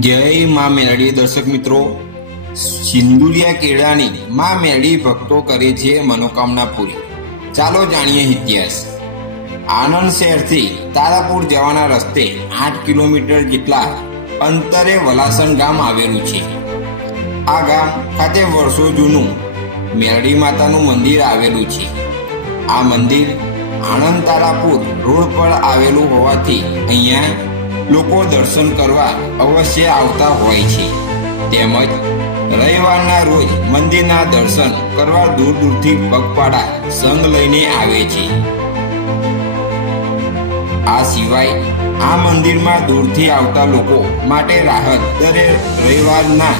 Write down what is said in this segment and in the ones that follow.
જય મા મેરડી દર્શક મિત્રો. સિંદુરિયા કેળાની મા મેરડી ભક્તો કરે છે મનોકામના પૂરી. ચાલો જાણીએ ઇતિહાસ. આણંદ શહેરથી તારાપુર જવાના રસ્તે આઠ કિલોમીટર જેટલા અંતરે વલાસણ ગામ આવેલું છે. આ ગામ ખાતે વર્ષો જૂનું મેરડી માતાનું મંદિર આવેલું છે. આ મંદિર આણંદ તારાપુર રોડ પર આવેલું હોવાથી અહીંયા લોકો દર્શન કરવા અવશ્ય આવતા હોય છે. તેમજ રવિવારના રોજ મંદિરના દર્શન કરવા દૂર દૂરથી પગપાળા સંઘ લઈને આવે છે. આ સિવાય આ મંદિરમાં દૂરથી આવતા લોકો માટે રાહત દરે રવિવારના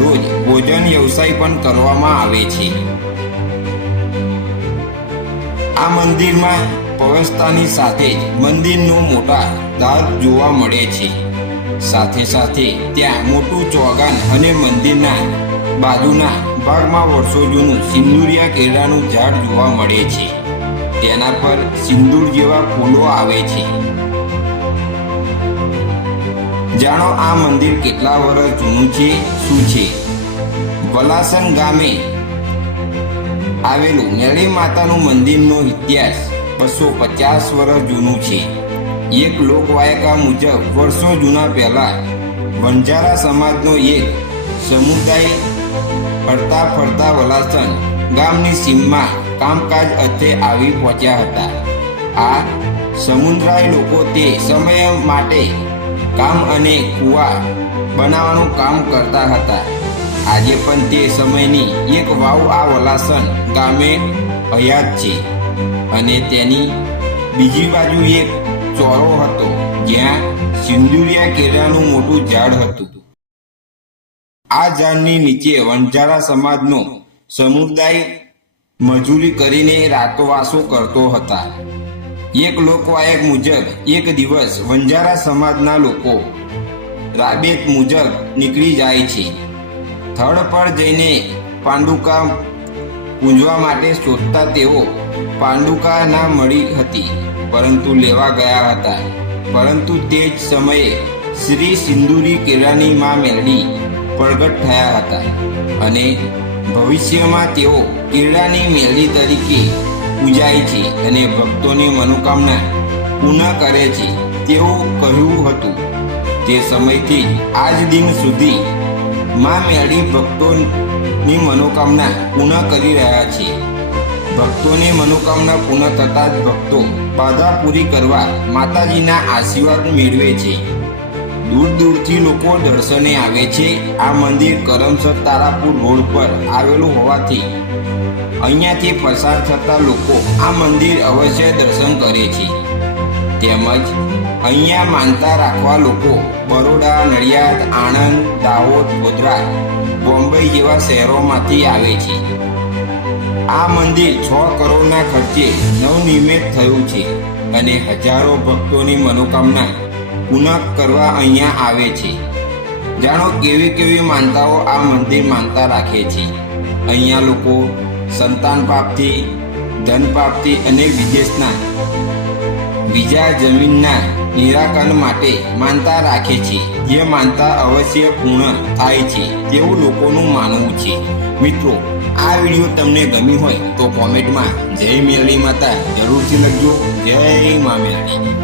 રોજ ભોજન વ્યવસાય પણ કરવામાં આવે છે. આ મંદિરમાં પ્રવેશતાની સાથે જ મંદિરનો મોટા દાર જોવા મળે છે. સાથે સાથે ત્યાં મોટું ચોગાન અને મંદિરના બાજુના ભાગમાં વર્ષો જૂનું સિંદુરિયા કેળાનું ઝાડ જોવા મળે છે. તેના પર સિંદૂર જેવા ફૂલો આવે છે. જાણો આ મંદિર કેટલા વર્ષ જૂનું છે, શું છે? વલાસન ગામે આવેલું મેળી માતાનું મંદિરનો ઇતિહાસ બસો પચાસ વર્ષ જૂનું છે. એક લોકવાયકા મુજબ વર્ષો જૂના પહેલા વંજારા સમાજનો એક સમુદાય ફરતા ફરતા વલાસન ગામની સીમમાં કામકાજ અર્થે આવી પહોંચ્યા હતા. આ સમુદ્રાય લોકો તે સમય માટે કામ અને કુવા બનાવવાનું કામ કરતા હતા. આજે પણ તે સમયની એક વાવ આ વલાસન ગામે હયાત છે. અને તેની બીજી બાજુ એક ચોરો હતો, જ્યાં સિંદુરિયા કેળાનું મોટું ઝાડ હતું. આ ઝાડની નીચે વણઝારા સમાજનો સમુદાય મજૂરી કરીને રાતોવાસો કરતો હતા. એક લોકવાયક મુજબ એક દિવસ વંજારા સમાજના લોકો રાબેત મુજબ નીકળી જાય છે. થડ પર જઈને પાંડુકા પૂંજવા માટે શોધતા તેઓ પાંડુકા ના મળી હતી, પરંતુ લેવા ગયા હતા. પરંતુ તે જ સમયે શ્રી સિંદુરી કેળાની માં મેળડી પ્રગટ થયા હતા અને ભવિષ્યમાં તેઓ કેળાની મેળી તરીકે પૂજાય છે અને ભક્તોની મનોકામના પૂર્ણ કરે છે તેવું કહ્યું હતું. તે સમયથી આજ દિન સુધી માં મેળી ભક્તોની મનોકામના પૂર્ણ કરી રહ્યા છે. ભક્તોની મનોકામના પૂર્ણ થતાં જ ભક્તો બાધા પૂરી કરવા માતાજીના આશીર્વાદ મેળવે છે. દૂર દૂરથી લોકો દર્શને આવે છે. આ મંદિર કરમસર તારાપુર રોડ પર આવેલું હોવાથી અહીંયાથી પસાર થતા લોકો આ મંદિર અવશ્ય દર્શન કરે છે. તેમજ અહીંયા માનતા રાખવા લોકો બરોડા, નડિયાદ, આણંદ, દાહોદ, ગોધરા બોમ્બે જેવા શહેરોમાંથી આવે છે. આ મંદિર છ કરોડના ખર્ચે નવનિર્મિત થયું છે અને હજારો ભક્તોની મનોકામના પૂર્ણ કરવા અહીંયા આવે છે. જાણો કેવી કેવી માનતાઓ આ મંદિર માનતા રાખે છે. અહીંયા લોકો સંતાન પ્રાપ્તિ, ધન પાપથી અને વિદેશના બીજા જમીનના નિરાકરણ માટે માનતા રાખે છે. જે માનતા અવશ્ય પૂર્ણ થાય છે તેવું લોકોનું માનવું છે. મિત્રો આ વીડિયો તમને ગમી હોય તો કોમેન્ટમાં જય મેલડી માતા જરૂરથી લખજો. જય મા મેરડી